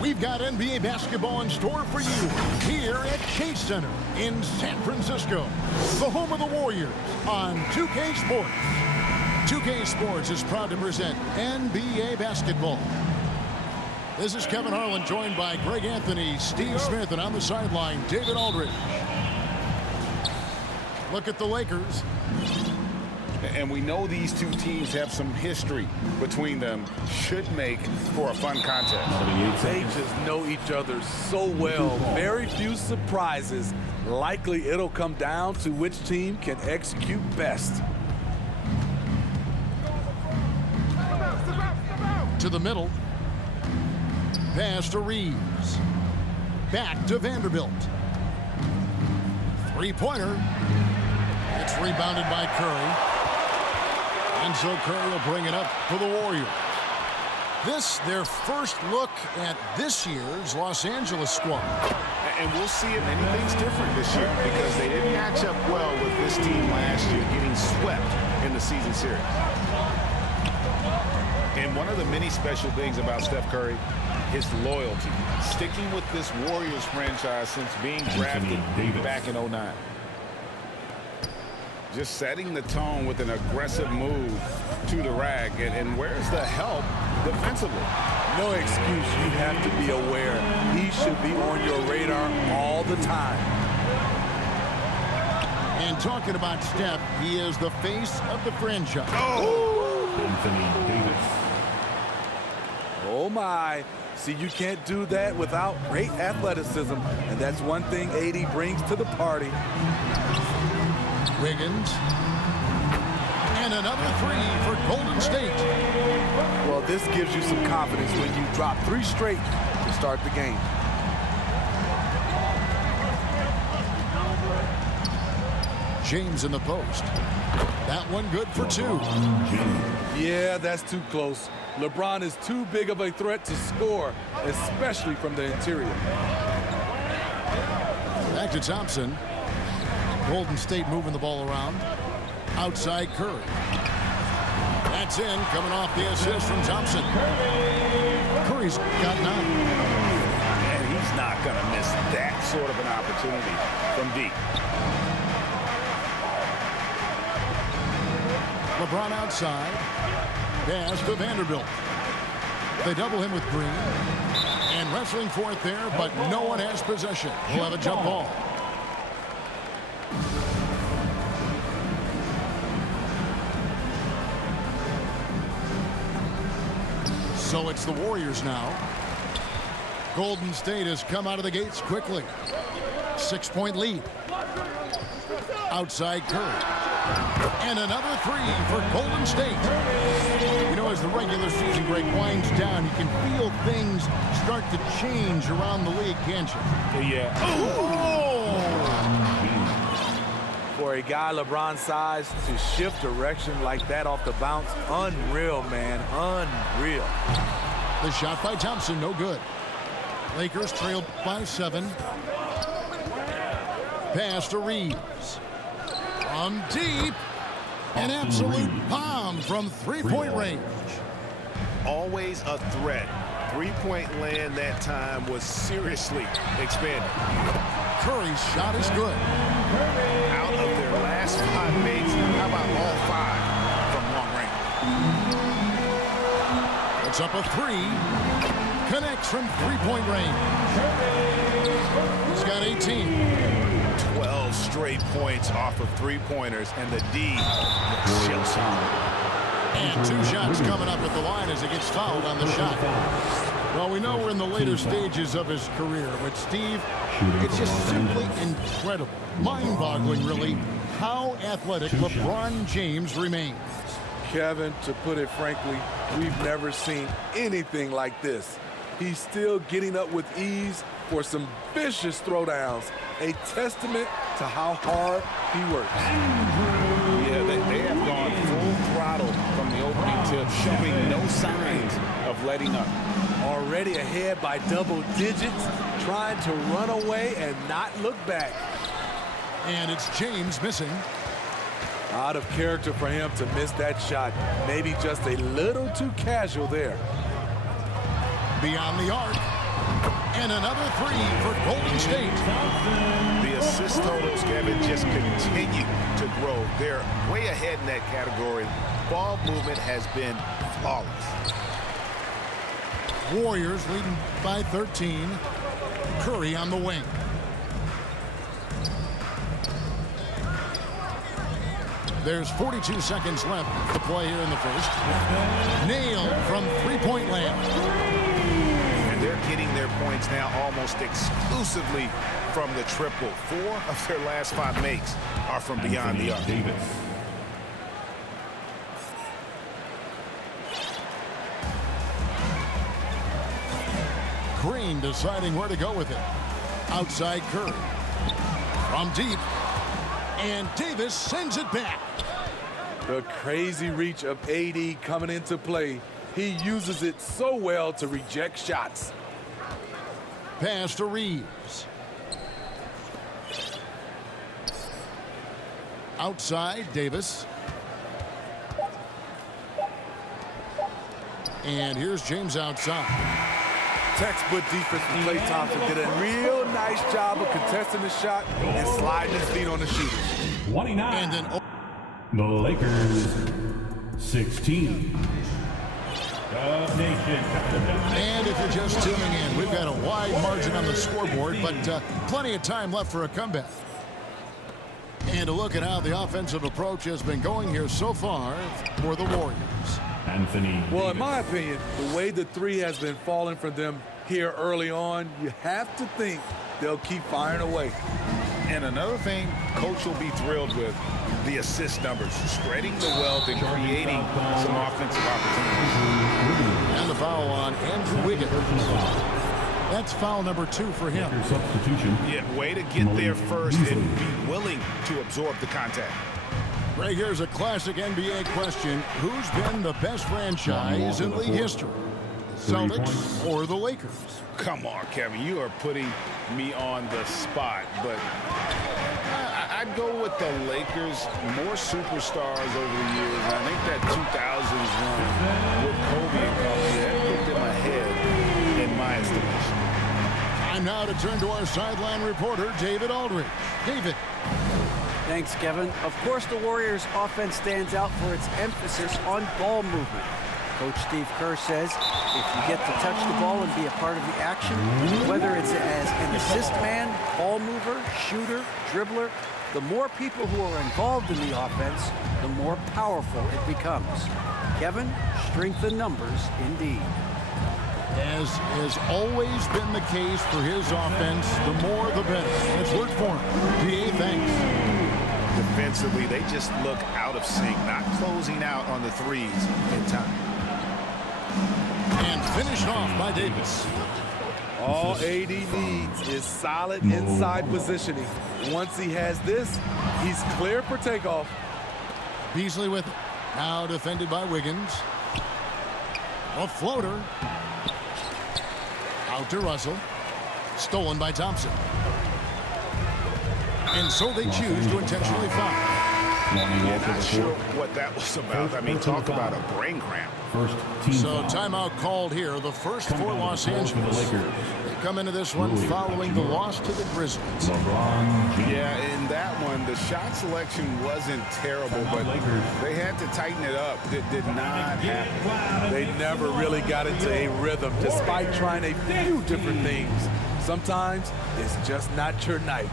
We've got NBA basketball in store for you here at Chase Center in San Francisco, the home of the Warriors on 2K Sports. 2K Sports is proud to present NBA basketball. This is Kevin Harlan, joined by Greg Anthony, Steve Smith, and on the sideline, David Aldridge. Look at the Lakers. And we know these two teams have some history between them. Should make for a fun contest. They just know each other so well. Very few surprises. Likely it'll come down to which team can execute best. To the middle. Pass to Reeves. Back to Vanderbilt. Three-pointer. It's rebounded by Curry. And so Curry will bring it up for the Warriors. This, their first look at this year's Los Angeles squad. And we'll see if anything's different this year, because they didn't match up well with this team last year, getting swept in the season series. And one of the many special things about Steph Curry, his loyalty. Sticking with this Warriors franchise since being drafted back in '09. Just setting the tone with an aggressive move to the rack. And where's the help defensively? No excuse. You have to be aware. He should be on your radar all the time. And talking about Steph, he is the face of the franchise. Anthony Davis. Oh, my. See, you can't do that without great athleticism. And that's one thing AD brings to the party. Wiggins. And another three for Golden State. Well, this gives you some confidence when you drop three straight to start the game. James in the post. That one good for two. Yeah, that's too close. LeBron is too big of a threat to score, especially from the interior. Back to Thompson. Golden State moving the ball around. Outside Curry. That's in, coming off the assist from Thompson. Curry's got 9. And he's not going to miss that sort of an opportunity from deep. LeBron outside. Pass to Vanderbilt. They double him with Green. And wrestling for it there, but no one has possession. We'll have a jump ball. So it's the Warriors now. Golden State has come out of the gates quickly. 6-point lead. Outside Curry. And another three for Golden State. You know, as the regular season break winds down, you can feel things start to change around the league, can't you? Yeah. For a guy LeBron's size to shift direction like that off the bounce, unreal, man, unreal. The shot by Thompson, no good. Lakers trailed by 7. Pass to Reeves. From deep. An absolute bomb from three-point range. Always a threat. Three-point land that time was seriously expanded. Curry's shot is good. Out of their last 5 makes, how about all 5 from long range? It's up a 3. Connects from three-point range. He's got 18. 12 straight points off of three-pointers, and the D shows him. And 2 shots coming up at the line as he gets fouled on the shot. Well, we know we're in the later stages of his career, but Steve, it's just simply incredible, mind-boggling really, how athletic LeBron James remains. Kevin, to put it frankly, we've never seen anything like this. He's still getting up with ease for some vicious throwdowns, a testament to how hard he works. Yeah, they have gone full throttle from the opening tip, showing no signs of letting up. Already ahead by double digits, trying to run away and not look back. And it's James missing. Out of character for him to miss that shot. Maybe just a little too casual there. Beyond the arc. And another 3 for Golden State. The assist totals, Kevin, just continue to grow. They're way ahead in that category. Ball movement has been flawless. Warriors leading by 13. Curry on the wing. There's 42 seconds left to play here in the first. Nailed from three-point land. And they're getting their points now almost exclusively from the triple. 4 of their last 5 makes are from beyond the arc. Davis. Green deciding where to go with it. Outside Curry. From deep. And Davis sends it back. The crazy reach of AD coming into play. He uses it so well to reject shots. Pass to Reeves. Outside Davis. And here's James outside. Textbook defense from Klay Thompson did a real nice job of contesting the shot and sliding his feet on the shooter. 29. And then The Lakers 16. Dub Nation. And if you're just tuning in, we've got a wide margin on the scoreboard, but plenty of time left for a comeback. And a look at how the offensive approach has been going here so far for the Warriors. Anthony Well, Davis. in my opinion, the way the 3 has been falling for them here early on, you have to think they'll keep firing away. And another thing Coach will be thrilled with, the assist numbers, spreading the wealth and creating some offensive opportunities. And the foul on Andrew Wiggins. That's foul number 2 for him. Lakers substitution. Yeah, way to get there first and be willing to absorb the contact. Right here's a classic NBA question. Who's been the best franchise in league history? Celtics or the Lakers? Come on, Kevin, you are putting me on the spot, but I'd go with the Lakers. More superstars over the years. And I think that 2000s run with Kobe and company, that put them ahead in my estimation. Time now to turn to our sideline reporter, David Aldridge. David. Thanks, Kevin. Of course, the Warriors' offense stands out for its emphasis on ball movement. Coach Steve Kerr says if you get to touch the ball and be a part of the action, whether it's as an assist man, ball mover, shooter, dribbler, the more people who are involved in the offense, the more powerful it becomes. Kevin, strength in numbers indeed. As has always been the case for his offense, the more the better. That's worked for him. DA, thanks. Defensively, they just look out of sync, not closing out on the threes in time. And finished off by Davis. All AD needs is solid inside positioning. Once he has this, he's clear for takeoff. Beasley with it. Now defended by Wiggins. A floater. Out to Russell. Stolen by Thompson. And so they choose to intentionally foul. Yeah, not sure what that was about. I mean, talk about a brain cramp. First team So foul. timeout called here. The first for Los For the Angeles. Lakers. They come into this one following the loss to the Grizzlies. LeBron James. Yeah, in that one, the shot selection wasn't terrible, but they had to tighten it up. It did not happen. They never really got into a rhythm despite trying a few different things. Sometimes it's just not your night.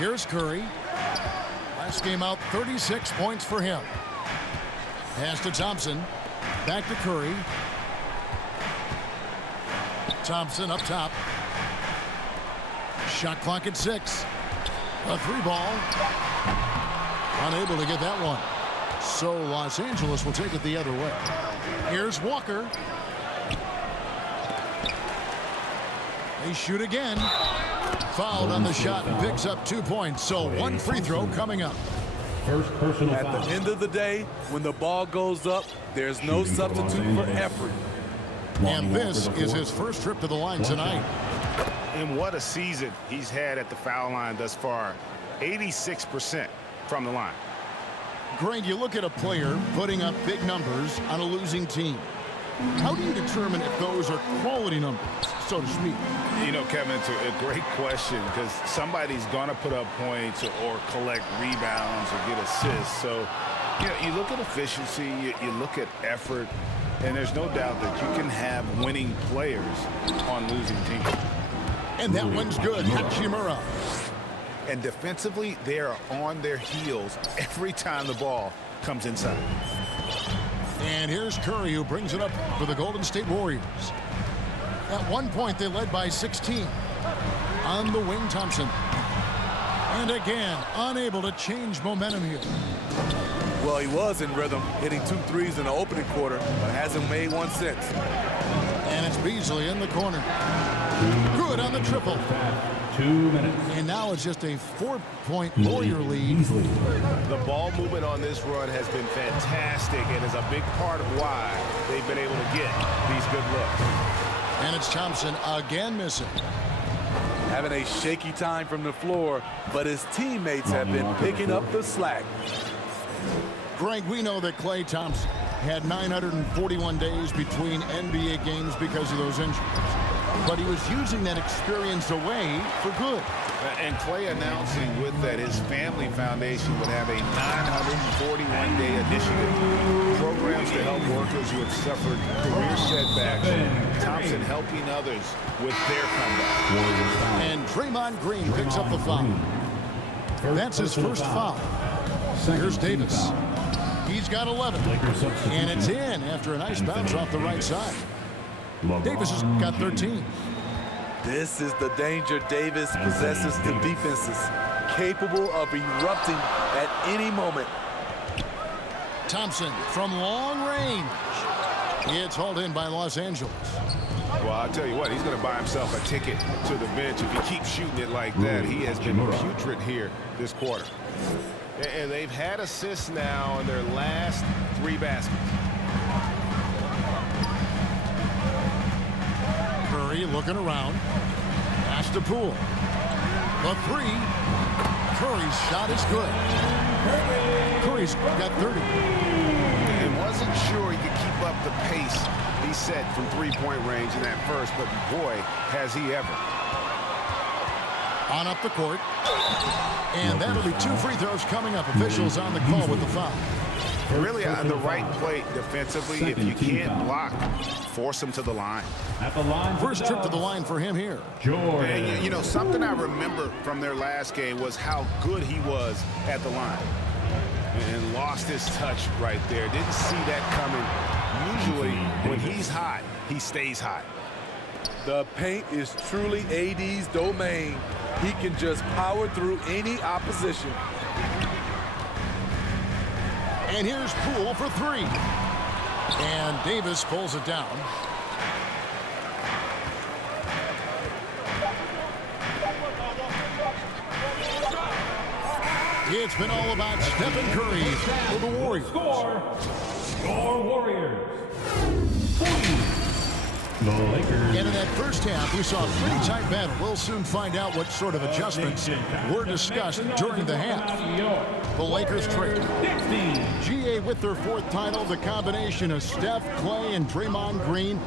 Here's Curry. Last game out, 36 points for him. Pass to Thompson. Back to Curry. Thompson up top. Shot clock at 6. A 3-ball. Unable to get that one. So Los Angeles will take it the other way. Here's Walker. They shoot again. Fouled on the shot and picks up 2 points. So 1 free throw coming up. First personal At foul. the end of the day, when the ball goes up, there's no substitute for effort. And this is his first trip to the line tonight. And what a season he's had at the foul line thus far. 86% from the line. Greg, you look at a player putting up big numbers on a losing team. How do you determine if those are quality numbers, so to speak? You know, Kevin, it's a great question because somebody's going to put up points or collect rebounds or get assists. So, you know, you look at efficiency, you look at effort, and there's no doubt that you can have winning players on losing teams. And that one's good. Hachimura. And defensively, they are on their heels every time the ball comes inside. And here's Curry, who brings it up for the Golden State Warriors. At one point, they led by 16. On the wing, Thompson. And again, unable to change momentum here. Well, he was in rhythm, hitting 2 threes in the opening quarter, but hasn't made one since. And it's Beasley in the corner. Good on the triple. 2 minutes. And now it's just a 4-point Warrior lead. The ball movement on this run has been fantastic and is a big part of why they've been able to get these good looks. And it's Thompson again missing. Having a shaky time from the floor, but his teammates have been picking up the slack. Greg, we know that Klay Thompson had 941 days between NBA games because of those injuries. But he was using that experience away for good. And Klay announcing with that his family foundation would have a 941-day initiative. Programs to help workers who have suffered career setbacks. Thompson helping others with their comeback. And Draymond Green picks up the foul. That's his first foul. Here's Davis. He's got 11. And it's in after a nice bounce off the right side. Davis has got 13. This is the danger Davis possesses to defenses, capable of erupting at any moment. Thompson from long range. It's hauled in by Los Angeles. Well, I'll tell you what, he's going to buy himself a ticket to the bench if he keeps shooting it like that. He has been putrid here this quarter. And they've had assists now in their last 3 baskets. Curry looking around. Pass to Poole. The 3. Curry's shot is good. Curry's got 30. And wasn't sure he could keep up the pace he set from 3-point range in that first, but boy, has he ever. On up the court. And that'll be 2 free throws coming up. Officials on the call with the foul. Really on the right play defensively. If you can't block, force him to the line. At the line. First trip to the line for him here. Jordan. And, you know, something I remember from their last game was how good he was at the line. And lost his touch right there. Didn't see that coming. Usually, when he's hot, he stays hot. The paint is truly AD's domain. He can just power through any opposition. And here's Poole for 3. And Davis pulls it down. It's been all about Stephen Curry for the Warriors. Score Warriors. The Lakers. And in that first half, we saw a pretty tight battle. We'll soon find out what sort of adjustments were discussed during the half. The Lakers trade. GA with their 4th title, the combination of Steph, Klay, and Draymond Green,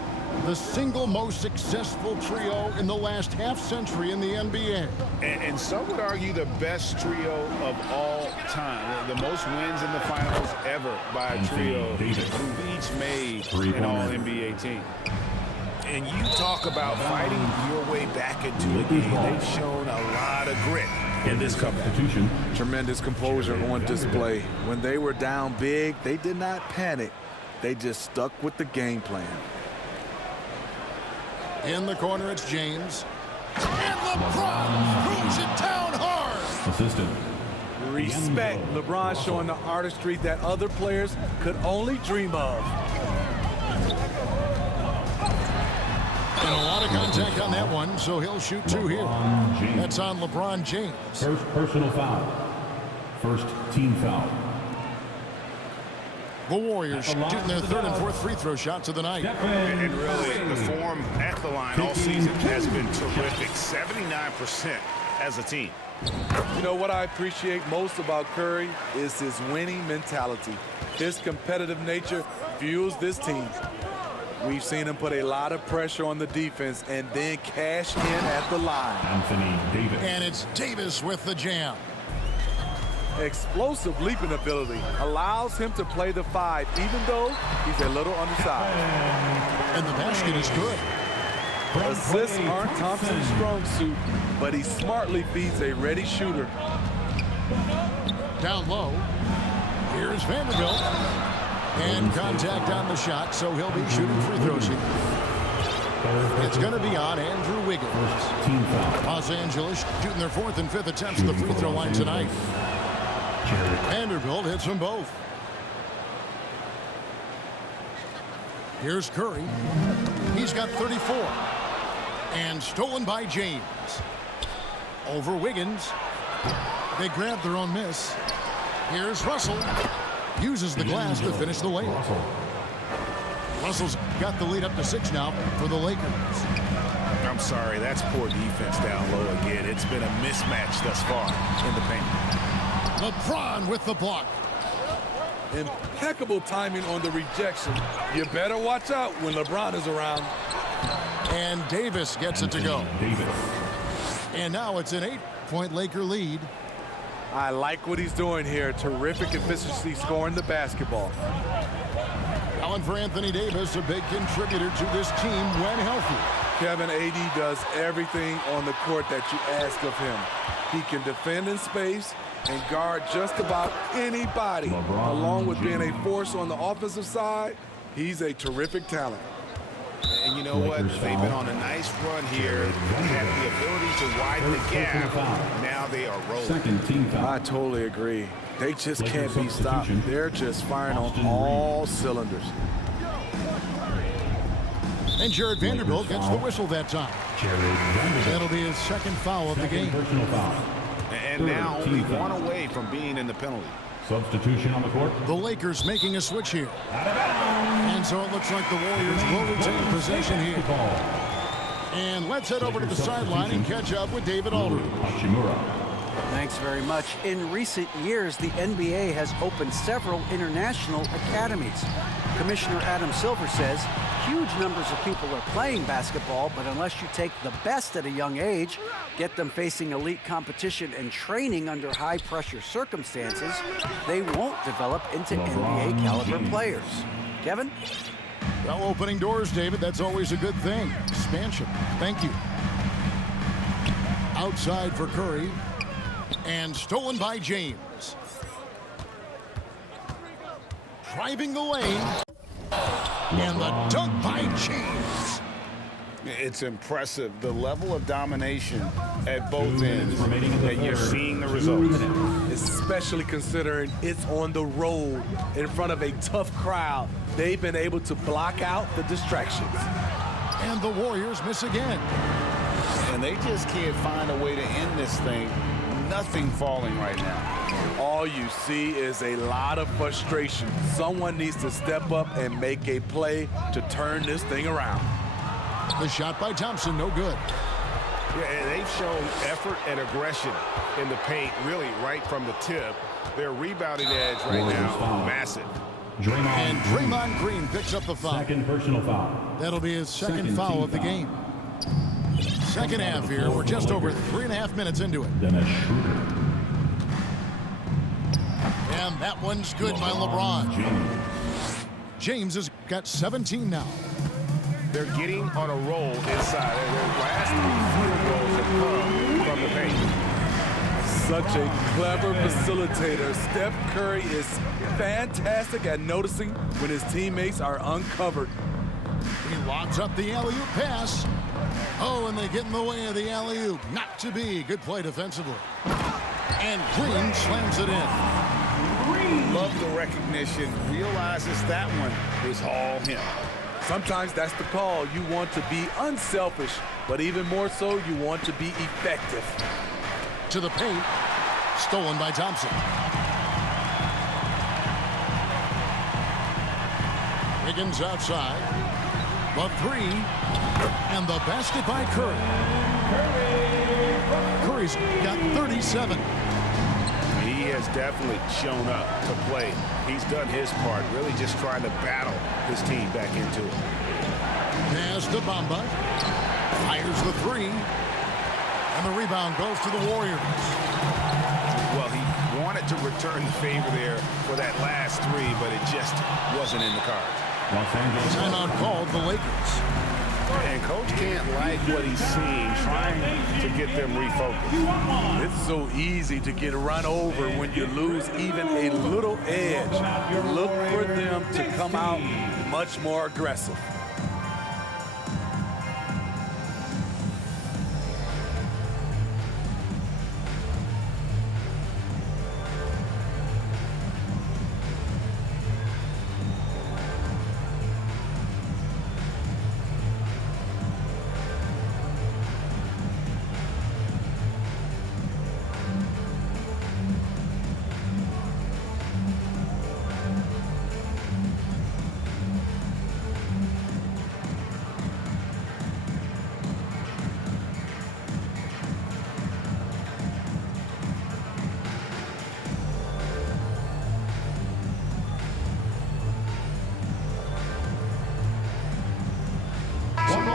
the single most successful trio in the last half-century in the NBA. And some would argue the best trio of all time. The most wins in the finals ever by a trio who've each made an all-NBA team. And you talk about fighting your way back into a game. They've shown a lot of grit in this comeback. Substitution. Tremendous composure on display. When they were down big, they did not panic. They just stuck with the game plan. In the corner, it's James. And LeBron throws it down hard. Assistant. Respect. LeBron showing the artistry that other players could only dream of. And a lot of contact on that one, so he'll shoot two here. James. That's on LeBron James. First personal foul. First team foul. The Warriors shooting their third and fourth free throw shots of the night. And really, the form at the line all season has been terrific. 79% as a team. You know what I appreciate most about Curry is his winning mentality. His competitive nature fuels this team. We've seen him put a lot of pressure on the defense and then cash in at the line. Anthony Davis. And it's Davis with the jam. Explosive leaping ability allows him to play the 5, even though he's a little undersized. And the basket is good. Assists aren't Thompson's strong suit, but he smartly feeds a ready shooter. Down low. Here's Vanderbilt. And contact on the shot, so he'll be shooting free throws here. It's going to be on Andrew Wiggins. First team foul. Los Angeles shooting their fourth and fifth attempts at the free throw line tonight. Vanderbilt hits them both. Here's Curry. He's got 34. And stolen by James. Over Wiggins. They grab their own miss. Here's Russell. Uses the glass to finish the layup. Russell's got the lead up to 6 now for the Lakers. I'm sorry, that's poor defense down low again. It's been a mismatch thus far in the paint. LeBron with the block. Impeccable timing on the rejection. You better watch out when LeBron is around. And Davis gets it to go. Davis. And now it's an 8-point Laker lead. I like what he's doing here. Terrific efficiency scoring the basketball. Allen for Anthony Davis, a big contributor to this team when healthy. Kevin, AD does everything on the court that you ask of him. He can defend in space and guard just about anybody. Along with being a force on the offensive side, he's a terrific talent. And you know what? They've been on a nice run here. They have the ability to widen the gap. Now they are rolling. Second team foul. I totally agree. They just can't be stopped. They're just firing on all cylinders. And Jared Vanderbilt gets the whistle that time. Jared Vanderbilt. That'll be his second foul of the game. Personal foul. And now only one away from being in the penalty. Substitution on the court. The Lakers making a switch here. And so it looks like the Warriors will retain possession here. And let's head over to the sideline and catch up with David Aldridge. Hachimura. Thanks very much. In recent years, the NBA has opened several international academies. Commissioner Adam Silver says huge numbers of people are playing basketball, but unless you take the best at a young age, get them facing elite competition and training under high-pressure circumstances, they won't develop into NBA-caliber players. Kevin? Well, opening doors, David, that's always a good thing. Expansion. Thank you. Outside for Curry. And stolen by James. Driving the lane. And the dunk by James. It's impressive, the level of domination at both ends, and you're seeing the results. Especially considering it's on the road in front of a tough crowd. They've been able to block out the distractions. And the Warriors miss again. And they just can't find a way to end this thing. Nothing falling right now. All you see is a lot of frustration. Someone needs to step up and make a play to turn this thing around. The shot by Thompson, no good. Yeah, and they've shown effort and aggression in the paint, really right from the tip. Their rebounding edge right now, massive. And Draymond Green picks up the foul. Second personal foul. That'll be his second foul of the game. Second half here. We're just over 3.5 minutes into it. Dennis Schroeder. And that one's good by LeBron. James has got 17 now. They're getting on a roll inside. Their last 3 field goals have come from the paint. Such a clever facilitator. Steph Curry is fantastic at noticing when his teammates are uncovered. He lobs up the alley-oop pass. Oh, and they get in the way of the alley-oop. Not to be. Good play defensively. And Green slams it in. Love the recognition. Realizes that one is all him. Sometimes that's the call. You want to be unselfish, but even more so, you want to be effective. To the paint. Stolen by Thompson. Wiggins outside. The three. And the basket by Curry. Curry's got 37. He has definitely shown up to play. He's done his part, really just trying to battle his team back into it. Pass to Bamba. Fires the three. And the rebound goes to the Warriors. Well, he wanted to return the favor there for that last three, but it just wasn't in the cards. Timeout called the Lakers. And Coach can't like what he's seeing, trying to get them refocused. It's so easy to get run over when you lose even a little edge. Look for them to come out much more aggressive.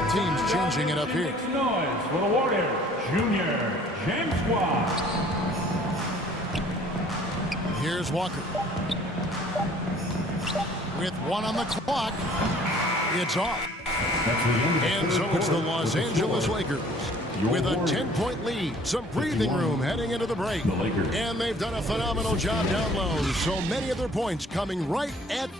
Teams changing it up here. Make noise for the Warriors, Junior James Squad. Here's Walker. With one on the clock, it's off. And so it's the Los Angeles Lakers with a 10-point lead. Some breathing room heading into the break. And they've done a phenomenal job down low. So many of their points coming right at...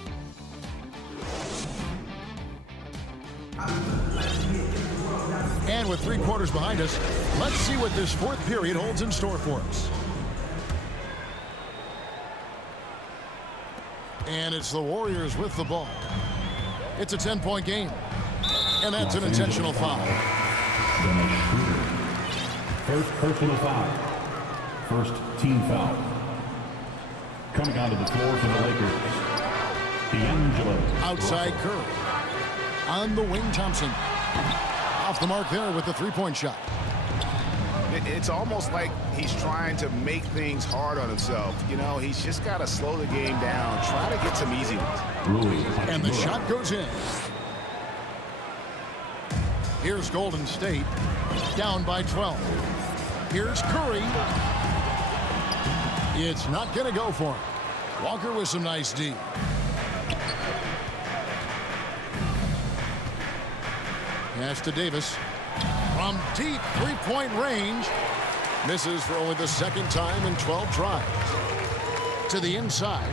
And with 3 quarters behind us, let's see what this fourth period holds in store for us. And it's the Warriors with the ball. It's a 10-point game. And that's an intentional foul. First personal foul. First team foul. Coming onto the floor for the Lakers, D'Angelo. Outside Curry. On the wing, Thompson. Off the mark there with the three-point shot. It's almost like he's trying to make things hard on himself. You know, he's just got to slow the game down, try to get some easy ones. And the shot goes in. Here's Golden State, down by 12. Here's Curry. It's not going to go for him. Walker with some nice D. Pass to Davis. From deep three-point range. Misses for only the second time in 12 tries. To the inside.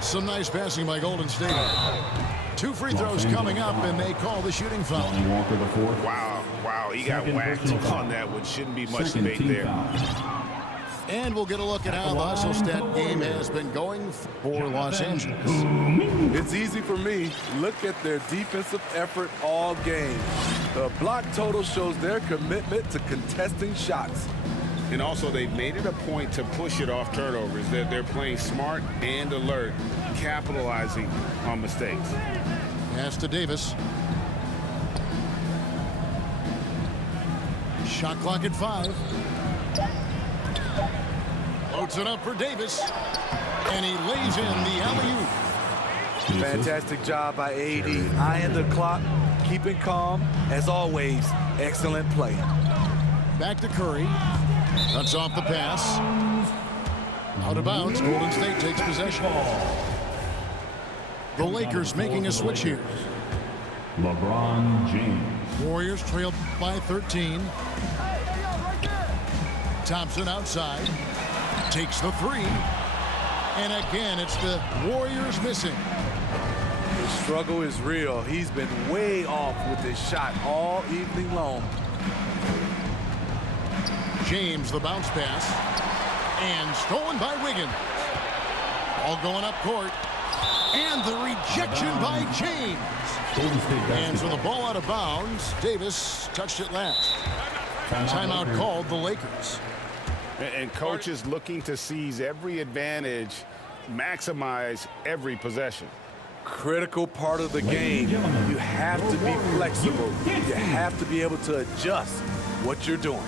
Some nice passing by Golden State. 2 free throws coming up, and they call the shooting foul. Wow, he got whacked on that one. Shouldn't be much debate there. And we'll get a look at how the hustle stat game has been going for Los Angeles. It's easy for me. Look at their defensive effort all game. The block total shows their commitment to contesting shots. And also, they've made it a point to push it off turnovers. They're playing smart and alert, capitalizing on mistakes. Pass to Davis. Shot clock at 5. Loads it up for Davis. And he lays in the alley-oop. Fantastic job by AD. Eyeing the clock, keeping calm. As always, excellent play. Back to Curry. Cuts off the pass. Out of bounds. Golden State takes possession. The Lakers making a switch here. LeBron James. Warriors trail by 13. Thompson outside. Takes the three. And again, it's the Warriors missing. The struggle is real. He's been way off with his shot all evening long. James, the bounce pass. And stolen by Wiggins. All going up court. And the rejection by James. And so the ball out of bounds. Davis touched it last. Timeout called the Lakers. And coaches looking to seize every advantage, maximize every possession. Critical part of the game. You have to be flexible. You have to be able to adjust what you're doing.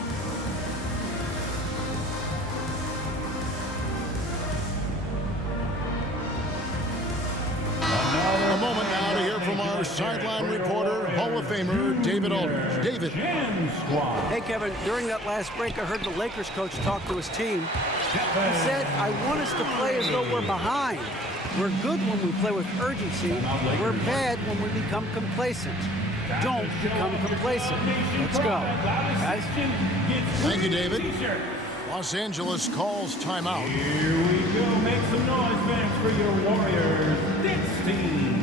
A moment now to hear from our sideline reporter, Hall of Famer David Aldridge. David. Hey, Kevin, during that last break, I heard the Lakers coach talk to his team. He said, I want us to play as though we're behind. We're good when we play with urgency. We're bad when we become complacent. Don't become complacent. Let's go, guys. Thank you, David. Los Angeles calls timeout. Here we go. Make some noise, fans, for your Warriors. This team.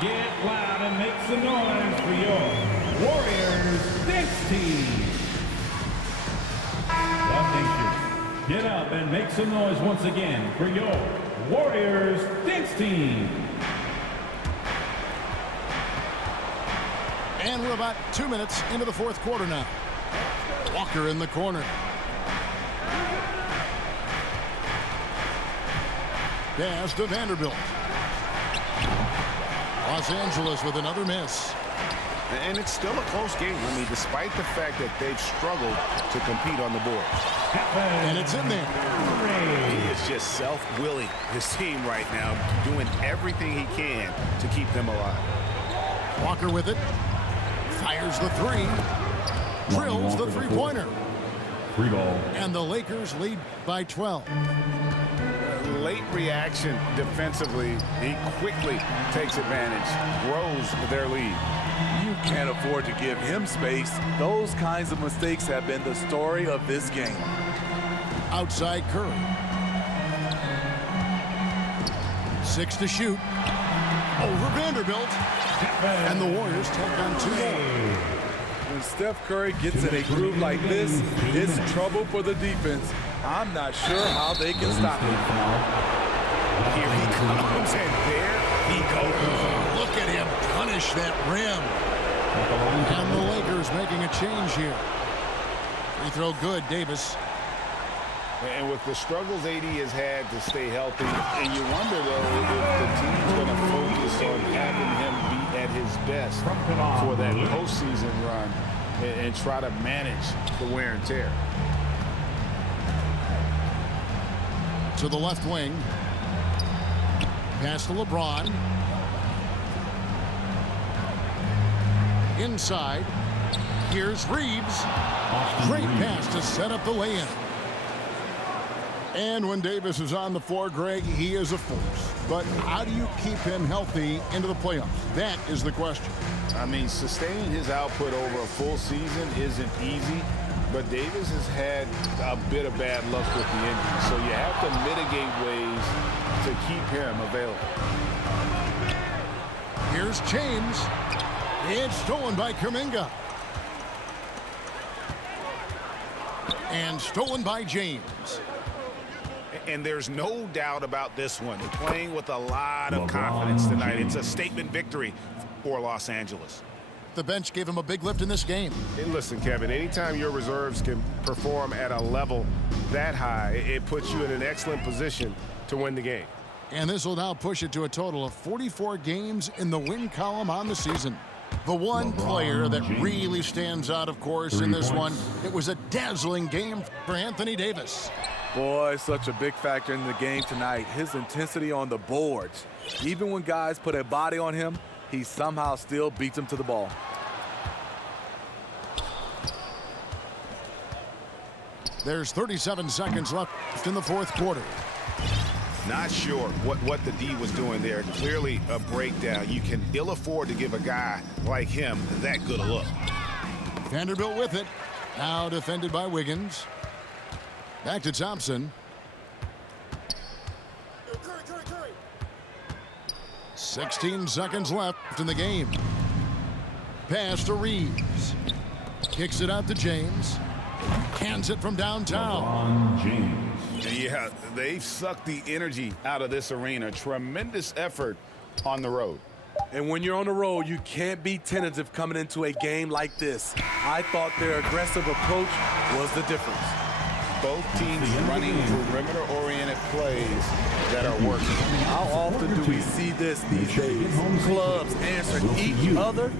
Get loud and make some noise for your Warriors this team. Love Nation, get up and make some noise once again for your Warriors this team. And we're about 2 minutes into the fourth quarter now. Walker in the corner. Pass to Vanderbilt. Los Angeles with another miss. And it's still a close game. I mean, despite the fact that they've struggled to compete on the board. And it's in there. He is just self-willing, his team right now, doing everything he can to keep them alive. Walker with it. Fires the three. Drills the three-pointer. Free ball. And the Lakers lead by 12. Late reaction defensively. He quickly takes advantage, grows their lead. You can't afford to give him space. Those kinds of mistakes have been the story of this game. Outside Curry. 6 to shoot. Over Vanderbilt. And the Warriors take on 2 more. When Steph Curry gets in a groove like this, it's trouble for the defense. I'm not sure how they can stop him. Here he comes, and there he goes. Look at him punish that rim. And the Lakers making a change here. Free throw good, Davis. And with the struggles AD has had to stay healthy, and you wonder, though, if the team's going to focus on having him be at his best for that postseason run and try to manage the wear and tear. To the left wing. Pass to LeBron. Inside. Here's Reeves. Great pass to set up the lay-in. And when Davis is on the floor, Greg, he is a force. But how do you keep him healthy into the playoffs? That is the question. I mean, sustaining his output over a full season isn't easy, but Davis has had a bit of bad luck with the injury, so you have to mitigate ways to keep him available. Here's James. It's stolen by Kuminga. And stolen by James. And there's no doubt about this one. They're playing with a lot of confidence tonight. It's a statement victory for Los Angeles. The bench gave him a big lift in this game. Hey, listen, Kevin, anytime your reserves can perform at a level that high, it puts you in an excellent position to win the game. And this will now push it to a total of 44 games in the win column on the season. The one player that really stands out, of course, in this one, it was a dazzling game for Anthony Davis. Boy, such a big factor in the game tonight. His intensity on the boards. Even when guys put a body on him, he somehow still beats them to the ball. There's 37 seconds left in the fourth quarter. Not sure what the D was doing there. Clearly a breakdown. You can ill afford to give a guy like him that good a look. Vanderbilt with it. Now defended by Wiggins. Back to Thompson. 16 seconds left in the game. Pass to Reeves. Kicks it out to James. Hands it from downtown. James. Yeah, they've sucked the energy out of this arena. Tremendous effort on the road. And when you're on the road, you can't be tentative coming into a game like this. I thought their aggressive approach was the difference. Both teams running perimeter-oriented plays that are working. How often do we see this these days? Clubs answer each other.